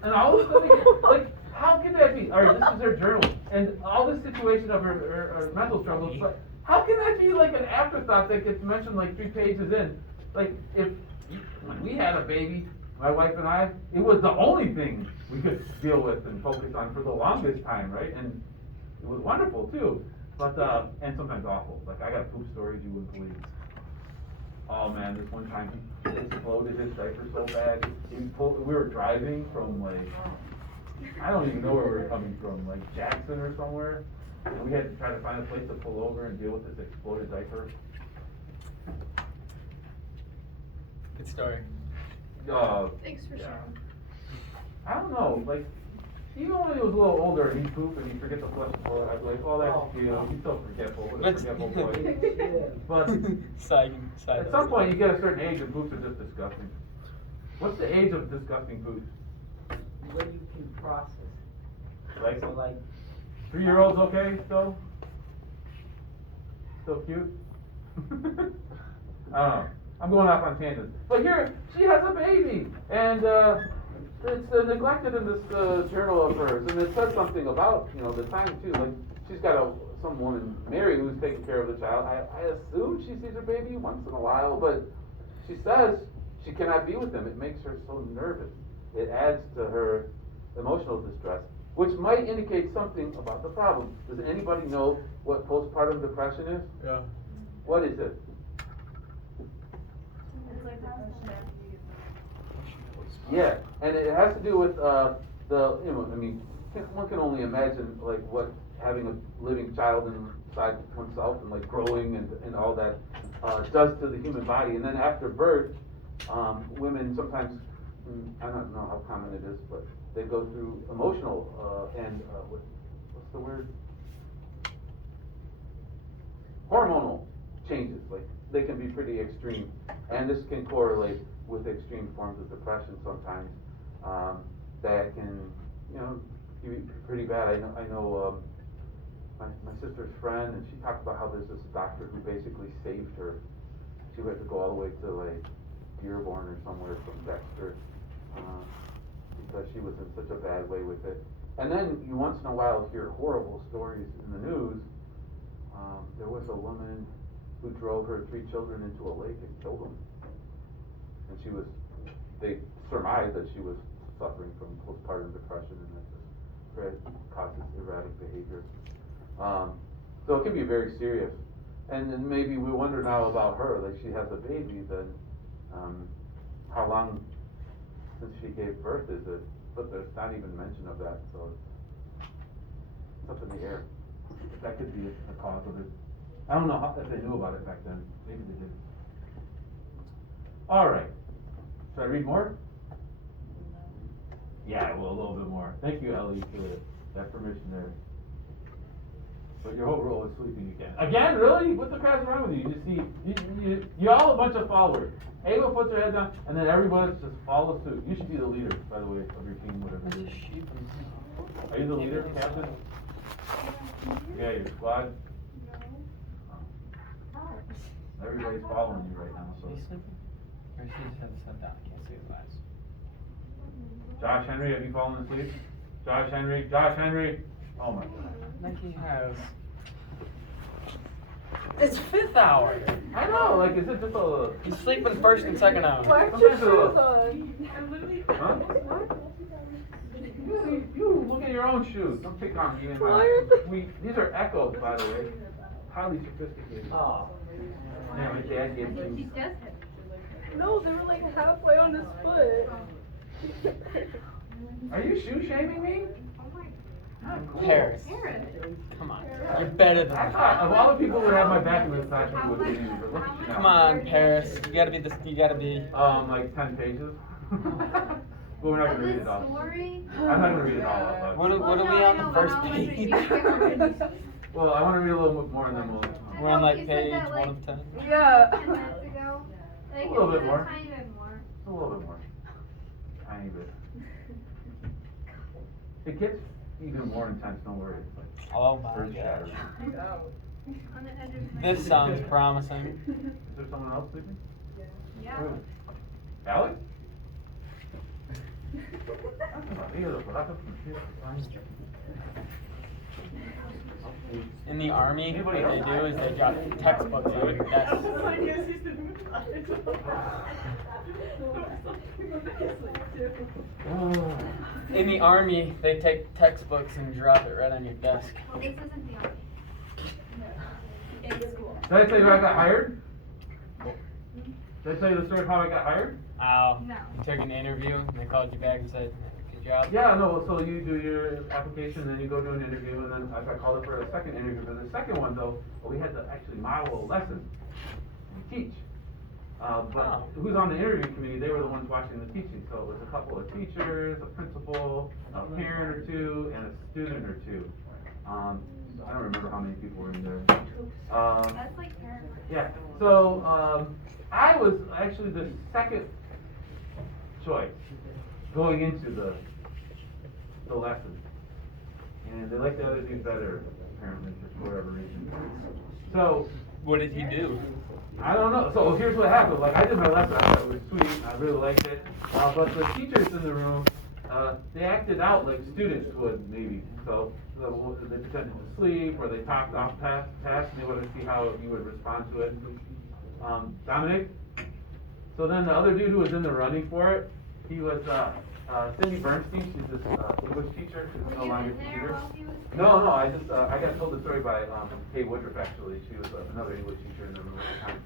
And all this stuff, like, how can that be? All right, this is her journal, and all this situation of her mental struggles, but how can that be like an afterthought that gets mentioned like 3 pages in? Like, when we had a baby, my wife and I, it was the only thing we could deal with and focus on for the longest time, right? And it was wonderful too, but, and sometimes awful. Like, I got poop stories you wouldn't believe. Oh man, this one time he exploded his diaper so bad. We were driving from like, I don't even know where we were coming from, like Jackson or somewhere. And we had to try to find a place to pull over and deal with this exploded diaper. Good story. Thanks for sharing. I don't know, like, even when he was a little older and he'd poop and he'd forget to flush the toilet, I'd be like, oh, that's cute. He's so forgetful. What a forgetful boy. But side at some point, you get a certain age and poops are just disgusting. What's the age of disgusting poops? When you can process. Like, So like, 3-year-olds okay still? Still cute? I don't know. I'm going off on tangents. But here, she has a baby, and it's neglected in this journal of hers, and it says something about the time too. Like, she's got some woman, Mary, who's taking care of the child. I assume she sees her baby once in a while, but she says she cannot be with him. It makes her so nervous. It adds to her emotional distress, which might indicate something about the problem. Does anybody know what postpartum depression is? Yeah. What is it? Yeah, and it has to do with one can only imagine like what having a living child inside oneself and like growing and all that does to the human body. And then after birth, women sometimes, I don't know how common it is, but they go through emotional and what's the word? Hormonal changes. Like, they can be pretty extreme, and this can correlate with extreme forms of depression sometimes. That can, be pretty bad. I know my sister's friend, and she talked about how there's this doctor who basically saved her. She had to go all the way to like Dearborn or somewhere from Dexter because she was in such a bad way with it. And then you once in a while hear horrible stories in the news. There was a woman who drove her 3 children into a lake and killed them. And they surmised that she was suffering from postpartum depression, and that just causes erratic behavior. So it can be very serious. And then maybe we wonder now about her, like she has a baby, then how long since she gave birth is it? But there's not even mention of that, so it's up in the air. That could be a cause of it. I don't know if they knew about it back then. Maybe they did. All right. Should I read more? Yeah, well, a little bit more. Thank you, Ellie, for that permission there. But your whole role is sleeping again. Again, really? What the crap's wrong with you? You see, you're all a bunch of followers. Ava puts her head down, and then everybody else just follows suit. You should be the leader, by the way, of your team, whatever it is. Are you the leader, Captain? Yeah, your squad? Everybody's following you right now, so. He's sleeping? Or does he just have his head down? I can't see his eyes. Josh Henry, have you fallen asleep? Josh Henry, Josh Henry. Oh my God. I think he has. It's 5th hour. I know, like, is it just a? He's sleeping 1st and 2nd hour. Why aren't your shoes on? Huh? You look at your own shoes. Don't pick on me and Why my. are they- These are Echoes, by the way. Highly sophisticated. Oh. Yeah, my dad gave me. No, they were like halfway on his foot. Are you shoe shaming me? Not cool. Paris. Come on. You're better than I that. thought of all the people that have my back in this side would be you, but look at you now. Come on, Paris. You gotta be this. You gotta be. Like 10 pages. Well, we're not gonna read it all. Story? I'm not gonna read it all out. What are we on the first page? Well, I wanna read a little bit more and then we'll. We're on like You said page that, 1 of 10. 10 Yeah. minutes ago. Like, A little it's bit more. a tiny bit more. A little bit more. Tiny bit. It gets even more intense, don't worry. It's like Oh my earth gosh. shattering. On the edge of my This sounds promising. Is there someone else sleeping? Yeah. Who? Alex? In the army, what they do is they drop textbooks on your desk. In the army, they take textbooks and drop it right on your desk. Well, this isn't the army. In school. Did I tell you how I got hired? Did I tell you the story of how I got hired? Ow. No. You took an interview and they called you back and said, good job. Yeah, no, so you do your application, then you go do an interview, and then I got called up for a second interview. For the second one, though, we had to actually model a lesson and teach. But who's on the interview committee, they were the ones watching the teaching. So it was a couple of teachers, a principal, a parent or two, and a student or two. I don't remember how many people were in there. That's like paranoid. Yeah, so I was actually the second choice going into the lesson. And they liked the other two better, apparently, for whatever reason. So, What did he do? I don't know. So here's what happened. Like, I did my lesson, I thought it was sweet, I really liked it. But the teachers in the room, they acted out like students would, maybe. So they pretended to sleep, or they talked off task, and they wanted to see how you would respond to it. Dominic? So then the other dude who was in the running for it, he was Cindy Bernstein. She's this English teacher. She's no Were you longer in there teacher. while he was? No, I just, I got told the story by Kay Woodruff, actually. She was another English teacher in the room at the time.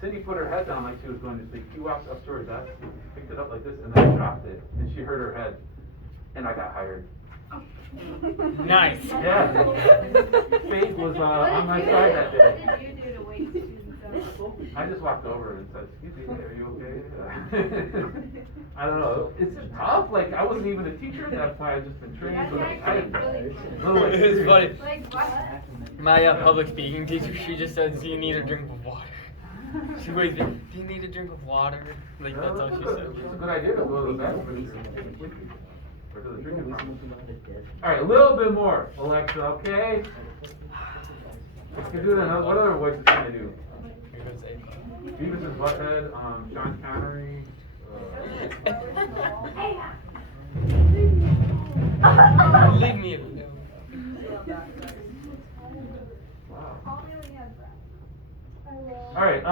Cindy put her head down like she was going to sleep. She walked up to her desk, picked it up like this, and then dropped it. And she hurt her head. And I got hired. Nice. Yeah. Fate was on my side that day. What did you do to wake students up? I just walked over and said, excuse me, are you okay? I don't know. It's tough. Like, I wasn't even a teacher at that point. I'd just been trained. That's But actually really little funny. It's funny. Like, what? My public speaking teacher, she just said, do you need a drink of water? She waits there, do you need a drink of water? Like, that's all she said. It's a good idea to go to the bathroom. Or to the drinking fountain. All right, a little bit more, Alexa, okay? Let's do another. What other voices can I do? You're gonna say, Beavis and Butthead, Sean Connery. leave me alone. Wow. All right,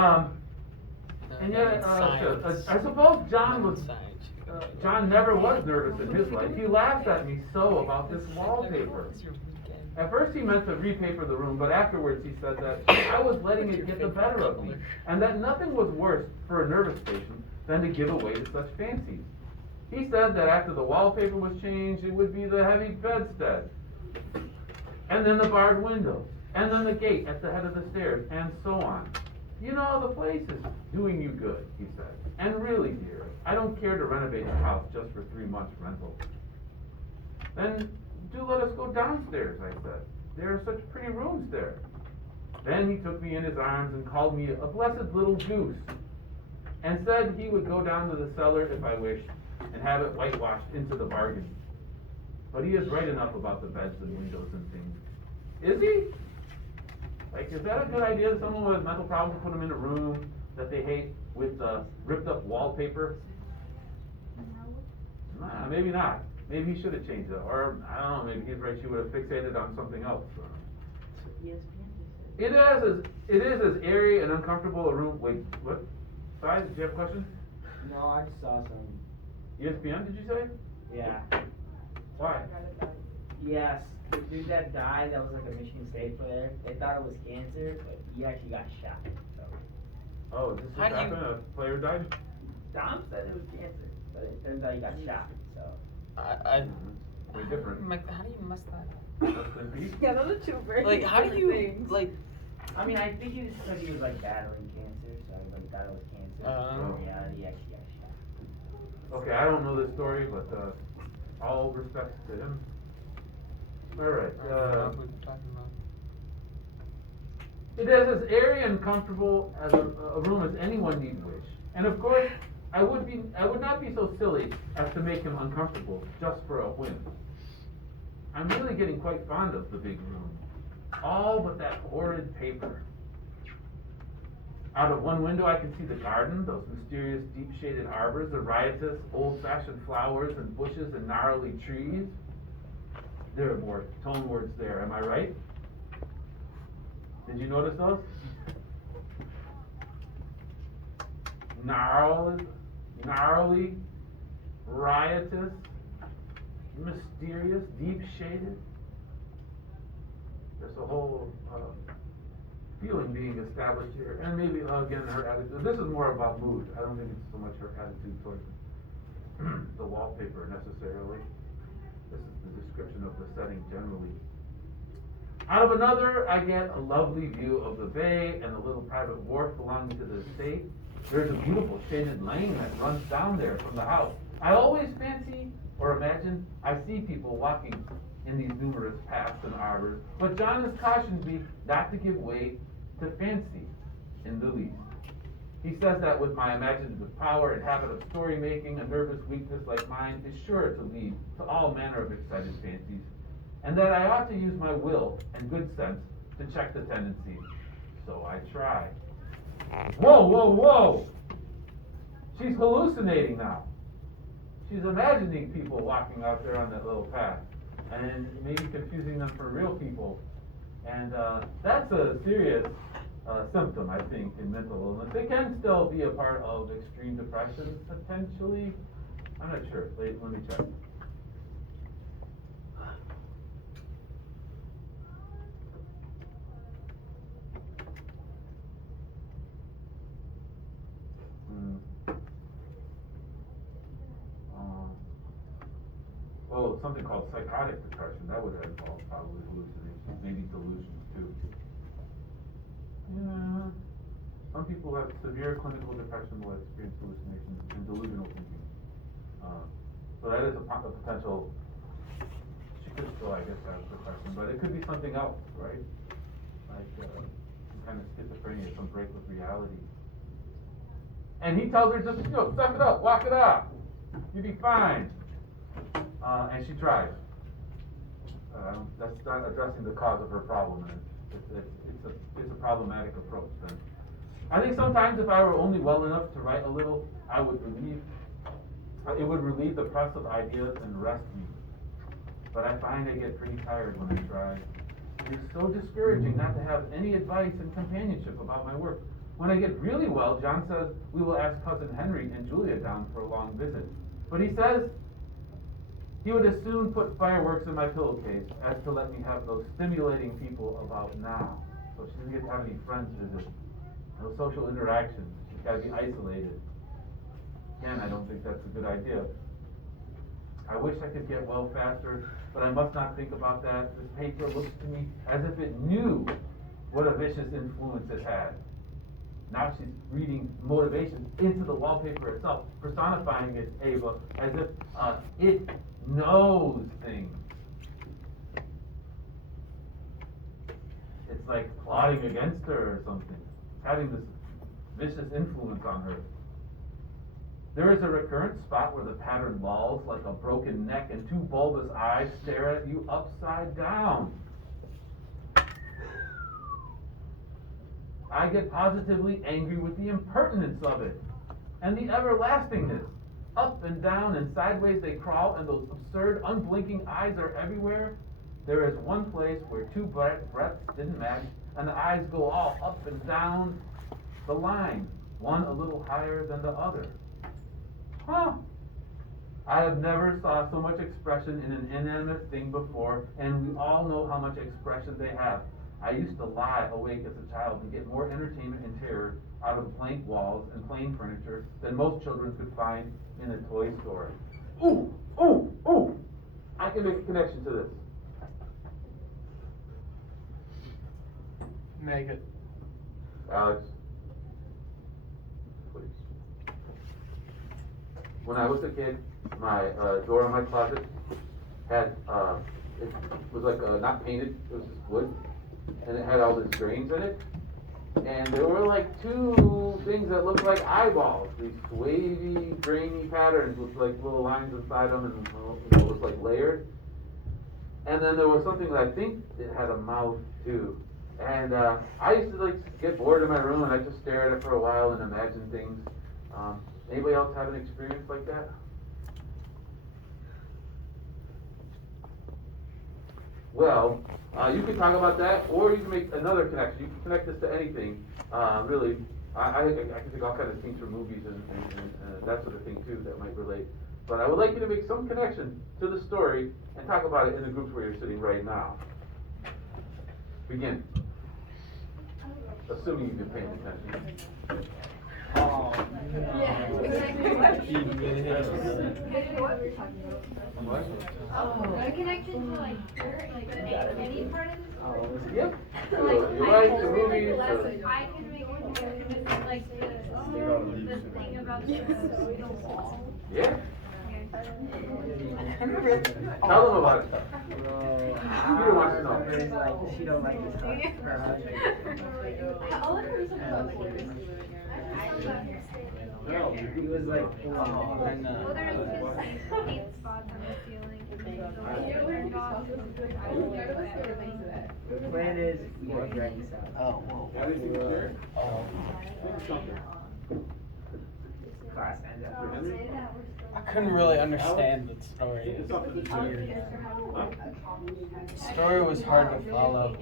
and yet, I suppose John never was nervous in his life. He laughed at me so about this wallpaper. At first he meant to repaper the room, but afterwards he said that I was letting it get the better of me, and that nothing was worse for a nervous patient than to give away to such fancies. He said that after the wallpaper was changed, it would be the heavy bedstead, and then the barred windows, and then the gate at the head of the stairs, and so on. You know, the place is doing you good, he said. And really, dear, I don't care to renovate the house just for 3 months rental. Then do let us go downstairs, I said. There are such pretty rooms there. Then he took me in his arms and called me a blessed little goose, and said he would go down to the cellar if I wished, and have it whitewashed into the bargain. But he is right enough about the beds and windows and things. Is he? Like, is that a good idea that someone with mental problems put them in a room that they hate with ripped up wallpaper? Nah, maybe not. Maybe he should have changed it, or I don't know, maybe he's right, she would have fixated on something else. It is as airy and uncomfortable a room, wait, what? Sai, did you have a question? No, I just saw some. ESPN, did you say? Yeah. Why? Yes, the dude that died, that was like a Michigan State player. They thought it was cancer, but he actually got shot. So. Oh, is this How just do you- happened? A player died? Dom said it was cancer, but it turns out he got shot. So. Way different. Mike, how do you mess that up? Rest in peace. Yeah, those are two very Like, how do different you, things. like, I mean, I think it was because he was like battling cancer, so everybody thought it was cancer. Oh. In reality, he actually got shot. Okay, I don't know this story, but, all respect to him. Alright, it is as airy and comfortable as a room as anyone need wish. And of course, I would not be so silly as to make him uncomfortable just for a whim. I'm really getting quite fond of the big room. All but that horrid paper. Out of one window I can see the garden, those mysterious deep shaded arbors, the riotous old fashioned flowers and bushes and gnarly trees. There are more tone words there, am I right? Did you notice those? Gnarly, riotous, mysterious, deep shaded. There's a whole feeling being established here, and maybe again her attitude. This is more about mood. I don't think it's so much her attitude towards the wallpaper necessarily. This is the description of the setting generally. Out of another, I get a lovely view of the bay and a little private wharf belonging to the estate. There's a beautiful shaded lane that runs down there from the house. I always fancy or imagine I see people walking in these numerous paths and arbors, but John has cautioned me not to give way to fancy in the least. He says that with my imaginative power and habit of story making, a nervous weakness like mine is sure to lead to all manner of excited fancies, and that I ought to use my will and good sense to check the tendency. So I try. Whoa, whoa, whoa! She's hallucinating now. She's imagining people walking out there on that little path, and maybe confusing them for real people. And that's a serious symptom, I think, in mental illness. It can still be a part of extreme depression, potentially. I'm not sure. Let me check. Well, something called psychotic depression, that would involve probably hallucinations, maybe delusions too. Yeah. Some people who have severe clinical depression will experience hallucinations and delusional thinking. So that is a potential. She could still, I guess, have depression, but it could be something else, right? Like some kind of schizophrenia, some break with reality. And he tells her just, suck it up, walk it off. You'll be fine. And she tries. That's not addressing the cause of her problem, and it's a problematic approach then. I think sometimes if I were only well enough to write a little, it would relieve the press of ideas and rest me. But I find I get pretty tired when I try. It is so discouraging not to have any advice and companionship about my work. When I get really well, John says we will ask cousin Henry and Julia down for a long visit. But he says he would as soon put fireworks in my pillowcase as to let me have those stimulating people about now. So she doesn't get to have any friends visit, no social interactions. She's got to be isolated. Again, I don't think that's a good idea. I wish I could get well faster, but I must not think about that. This paper looks to me as if it knew what a vicious influence it had. Now she's reading motivation into the wallpaper itself, personifying it, Ava, as if it knows things. It's like plotting against her or something, having this vicious influence on her. There is a recurrent spot where the pattern lolls like a broken neck and two bulbous eyes stare at you upside down. I get positively angry with the impertinence of it and the everlastingness. Up and down and sideways they crawl, and those absurd, unblinking eyes are everywhere. There is one place where two breaths didn't match, and the eyes go all up and down the line, one a little higher than the other. Huh. I have never saw so much expression in an inanimate thing before, and we all know how much expression they have. I used to lie awake as a child and get more entertainment and terror out of blank walls and plain furniture than most children could find in a toy store. Ooh, ooh, ooh! I can make a connection to this. Make it. Alex, please. When I was a kid, my door in my closet had, it was like not painted, it was just wood, and it had all these grains in it. And there were like two things that looked like eyeballs, these wavy, grainy patterns with like little lines inside them, and it was like layered. And then there was something that I think it had a mouth too. And I used to like get bored in my room and I just stare at it for a while and imagine things. Anybody else have an experience like that? Well, you can talk about that, or you can make another connection. You can connect this to anything. Really, I can think all kinds of things from movies and that sort of thing too that might relate. But I would like you to make some connection to the story and talk about it in the groups where you're sitting right now. Begin. Assuming you've been paying attention. Oh, What? A connection to like any part of the story. Yep. So, like, You're I right, the can movies. I can make a connection with like the thing about the wall. Yeah. Okay. Tell them about it. Peter wants to know. She don't like this stuff. I'll let her listen to it. He was like, oh, Well, there's just paint spots on the ceiling. So turned off. I was there. the plan is we have Granny out. Class ends up. I couldn't really understand the story. It was weird. The story was hard to follow.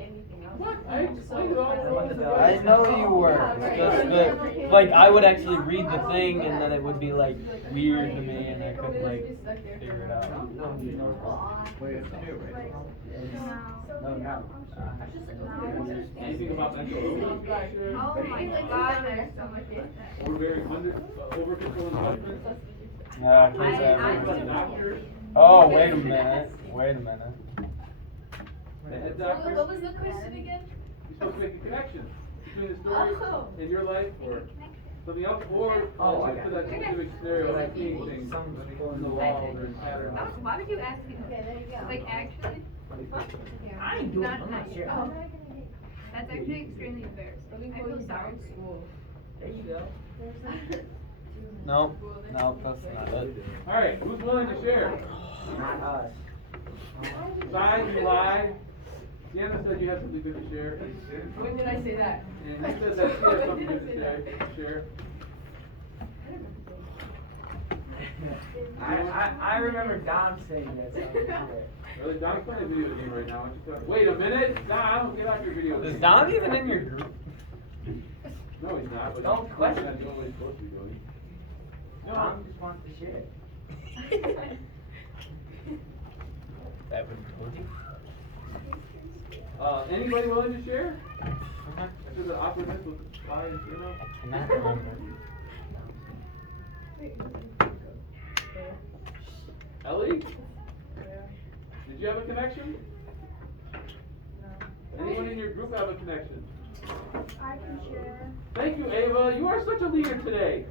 I explained it all. I know you were. It's just that, like, I would actually read the thing and then it would be like weird to me and I couldn't like figure it out. No. Anything about mental illness? Oh my god, there's so much in that. We're very over controlling husbands. Yeah, kids have- Oh, wait a minute. The head doctor. What was the question again? You're supposed to make a connection between the story in your life or something else, or to that specific scenario, like seeing things in the walls or in patterns. Why would you ask me that? Okay, there you go. Like actually, I ain't doing it. I'm not sure. that's actually extremely embarrassing. I feel sorry for you. There you go. Nope, that's not it. All right, who's willing to share? Not us. Sign, you lie. Deanna said you had something good to share. When did I say that? And you said that she had something good to share. I remember Don saying that. Really, Don's playing a video game right now. Wait a minute, Don, get out your video game. Is Don even in your group? No, he's not. But Don't he's question not doing what he's supposed to be doing. Don just wants to share. That would told you. Anybody willing to share? After the awkwardness with lies, you know? I cannot remember. Ellie? Did you have a connection? No. Anyone in your group have a connection? I can share. Thank you, Ava. You are such a leader today.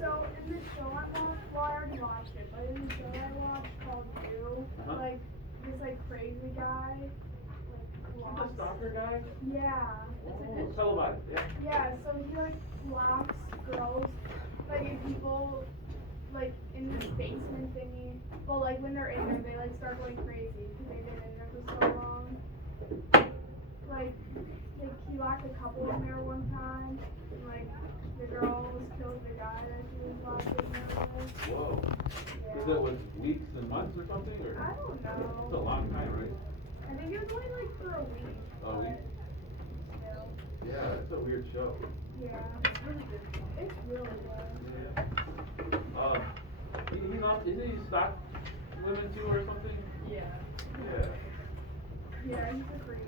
So in the show I watched, well I already watched it, but in the show I watched called You, like this like crazy guy, The lost. stalker guy? Yeah. Oh, tell about it. Yeah. Yeah, so he like locks girls like if people like in this basement thingy, well like when they're in there they like start going crazy because they've been in there for so long. Like he locked a couple in there one time, and like the girl almost killed the guy that she was locked in there with. Whoa. Is it with weeks and months or something, or? I don't It's a know. long time, right? I think it was only like for a week. A week? Still. Yeah, it's a weird show. Yeah. It's really good. It's really good. Yeah. He's not, isn't he stock women too or something? Yeah. Yeah. Yeah, he's a great.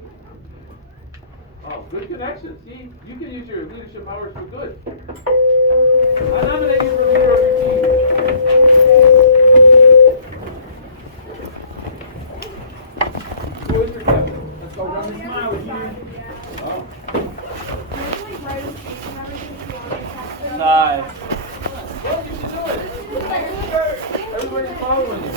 Oh, good connection. See, you can use your leadership powers for good. Okay. I nominate you for leader of your team. Who is your captain? Let's go run this mile with you. Oh. Side. What you should do it. Everybody's following you.